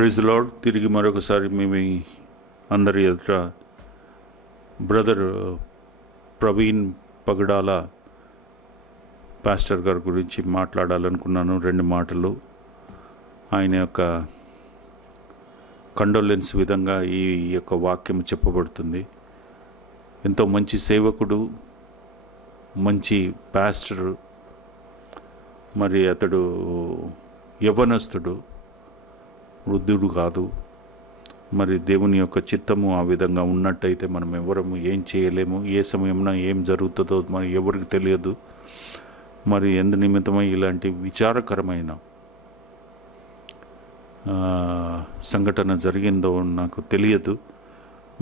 Praise lord. తిరిగి మరొకసారి మేము అందరి ఎదుట బ్రదర్ ప్రవీణ్ పగడాల పాస్టర్ గారి గురించి మాట్లాడాలనుకున్నాను. 2 మాటలు. ఆయన యొక్క కండోలెన్స్ విధంగా ఈ యొక్క వాక్యం చెప్పబడుతుంది. ఎంతో మంచి సేవకుడు, మంచి పాస్టర్, మరి అతడు యవ్వనస్తుడు, వృద్ధుడు కాదు. మరి దేవుని యొక్క చిత్తము ఆ విధంగా ఉన్నట్టయితే మనం ఎవరము ఏం చేయలేము. ఏ సమయంలో ఏం జరుగుతుందో మరి ఎవరికి తెలియదు. మరి ఎందు నిమిత్తమై ఇలాంటి విచారకరమైన సంఘటన జరిగిందో నాకు తెలియదు.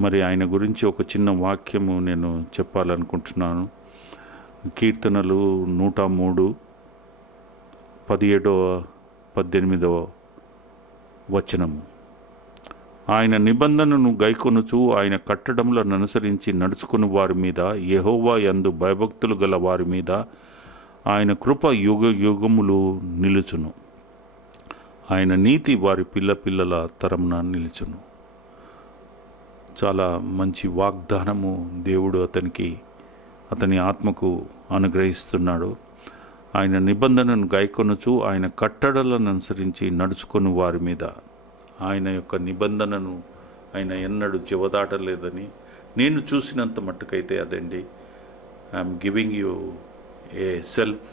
మరి ఆయన గురించి ఒక చిన్న వాక్యము నేను చెప్పాలనుకుంటున్నాను. కీర్తనలు 103 17వ 18వ వచనము. ఆయన నిబంధనను గైకొనుచు ఆయన కట్టడములను అనుసరించి నడుచుకుని వారి మీద, యెహోవా యందు భయభక్తులు గల వారి మీద ఆయన కృప యుగ యుగములు నిలుచును. ఆయన నీతి వారి పిల్లల తరమున నిలుచును. చాలా మంచి వాగ్దానము దేవుడు అతని ఆత్మకు అనుగ్రహిస్తున్నాడు. ఆయన నిబంధనను గైకొనుచు ఆయన కట్టడలను అనుసరించి నడుచుకొని వారి మీద, ఆయన యొక్క నిబంధనను ఆయన ఎన్నడూ చెవదాటలేదని నేను చూసినంత మట్టుకైతే అదండి. I'm giving you a self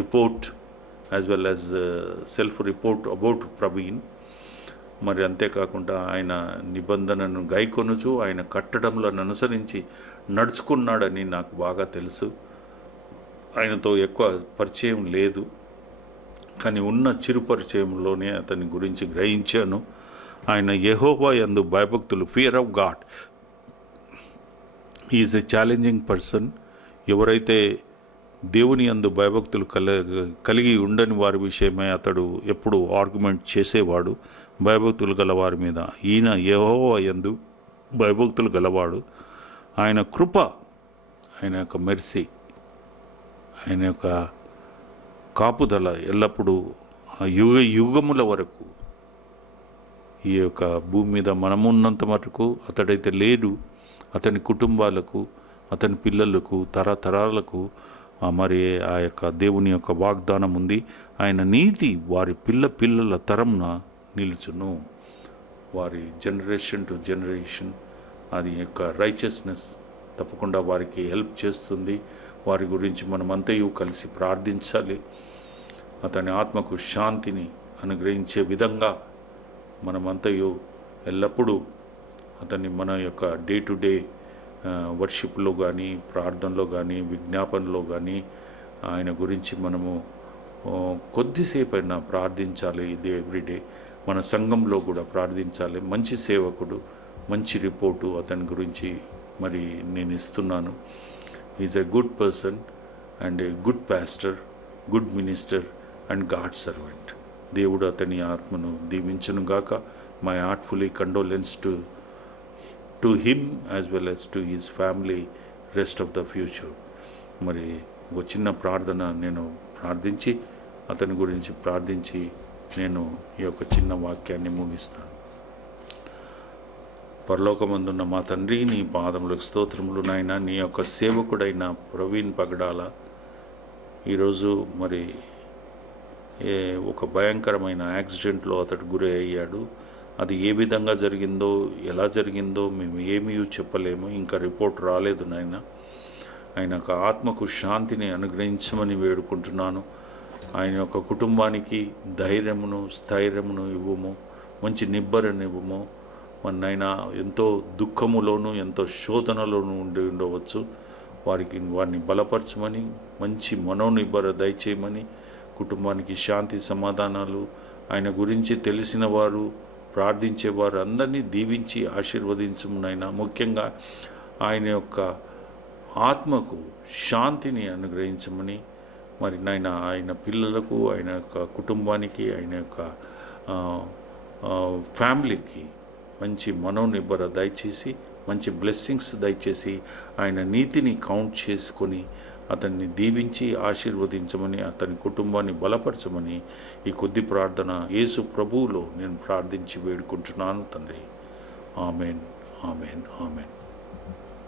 report as well as self report about Praveen. మరి అంతేకాకుండా ఆయన నిబంధనను గైకొనుచు ఆయన కట్టడంలను అనుసరించి నడుచుకున్నాడని నాకు బాగా తెలుసు. ఆయనతో ఎక్కువ పరిచయం లేదు, కానీ ఉన్న చిరు పరిచయంలోనే అతని గురించి గ్రహించాను. ఆయన యెహోవా యందు భయభక్తులు, fear of God. Is a challenging person. ఎవరైతే దేవుని యందు భయభక్తులు కలిగి ఉండని వారి విషయమై అతడు ఎప్పుడు ఆర్గ్యుమెంట్ చేసేవాడు, భయభక్తులు గలవారి మీద. ఈయన యెహోవా యందు భయభక్తులు గలవాడు. ఆయన కృప, ఆయన యొక్క మెర్సీ, ఆయన యొక్క కాపుదల ఎల్లప్పుడూ యుగ యుగముల వరకు ఈ యొక్క భూమి మీద మనమున్నంత మటుకు అతడైతే లేడు. అతని కుటుంబాలకు, అతని పిల్లలకు, తరతరాలకు మరి ఆ యొక్క దేవుని యొక్క వాగ్దానం ఉంది. ఆయన నీతి వారి పిల్లల తరమున నిలుచును. వారి జనరేషన్ టు జనరేషన్ అది యొక్క రైచియస్నెస్ తప్పకుండా వారికి హెల్ప్ చేస్తుంది. వారి గురించి మనమంతయు కలిసి ప్రార్థించాలి. అతని ఆత్మకు శాంతిని అనుగ్రహించే విధంగా మనమంతయు ఎల్లప్పుడూ మన యొక్క డే టు డే వర్షిప్లో కానీ, ప్రార్థనలో కానీ, విజ్ఞాపనలో కానీ ఆయన గురించి మనము కొద్దిసేపు అయినా ప్రార్థించాలి. ఇది ఎవ్రీడే మన సంఘంలో కూడా ప్రార్థించాలి. మంచి సేవకుడు, మంచి రిపోర్టు అతని గురించి మరి నేను ఇస్తున్నాను. Is a good person and a good pastor, good minister and God servant. దేవుడు అతని ఆత్మను దీవించును గాక. My heartfully condolence to him as well as to his family rest of the future. మరి ఒక చిన్న ప్రార్థన నేను ప్రార్థించి, అతని గురించి ప్రార్థించి నేను ఈ యొక్క చిన్న వాక్యాన్ని ముగిస్తాను. పరలోకమందున్న మా తండ్రి, నీ పాదములకు స్తోత్రములు నాయన. నీ యొక్క సేవకుడైన ప్రవీణ్ పగడాల ఈరోజు మరి ఒక భయంకరమైన యాక్సిడెంట్లో అతడు గురి అయ్యాడు. అది ఏ విధంగా జరిగిందో, ఎలా జరిగిందో మేము ఏమీ చెప్పలేము. ఇంకా రిపోర్ట్ రాలేదు నాయన. ఆయన యొక్క ఆత్మకు శాంతిని అనుగ్రహించమని వేడుకుంటున్నాను. ఆయన యొక్క కుటుంబానికి ధైర్యమును, స్థైర్యమును ఇవ్వము, మంచి నిబ్బరను ఇవ్వము. నాయన ఎంతో దుఃఖములోను, ఎంతో శోధనలోను ఉండవచ్చు. వారిని బలపరచమని, మంచి మనోనిబ్బర దయచేయమని, కుటుంబానికి శాంతి సమాధానాలు, ఆయన గురించి తెలిసిన వారు, ప్రార్థించేవారు అందరినీ దీవించి ఆశీర్వదించమునైనా. ముఖ్యంగా ఆయన యొక్క ఆత్మకు శాంతిని అనుగ్రహించమని మరి నాయన ఆయన పిల్లలకు, ఆయన యొక్క కుటుంబానికి, ఆయన యొక్క ఫ్యామిలీకి మంచి మనోనిబ్బర దయచేసి, మంచి బ్లెస్సింగ్స్ దయచేసి, ఆయన నీతిని కౌంట్ చేసుకొని అతన్ని దీవించి ఆశీర్వదించమని, అతని కుటుంబాన్ని బలపరచమని ఈ కొద్ది ప్రార్థన యేసు ప్రభువులో నేను ప్రార్థించి వేడుకుంటున్నాను తండ్రి. Amen, amen, amen.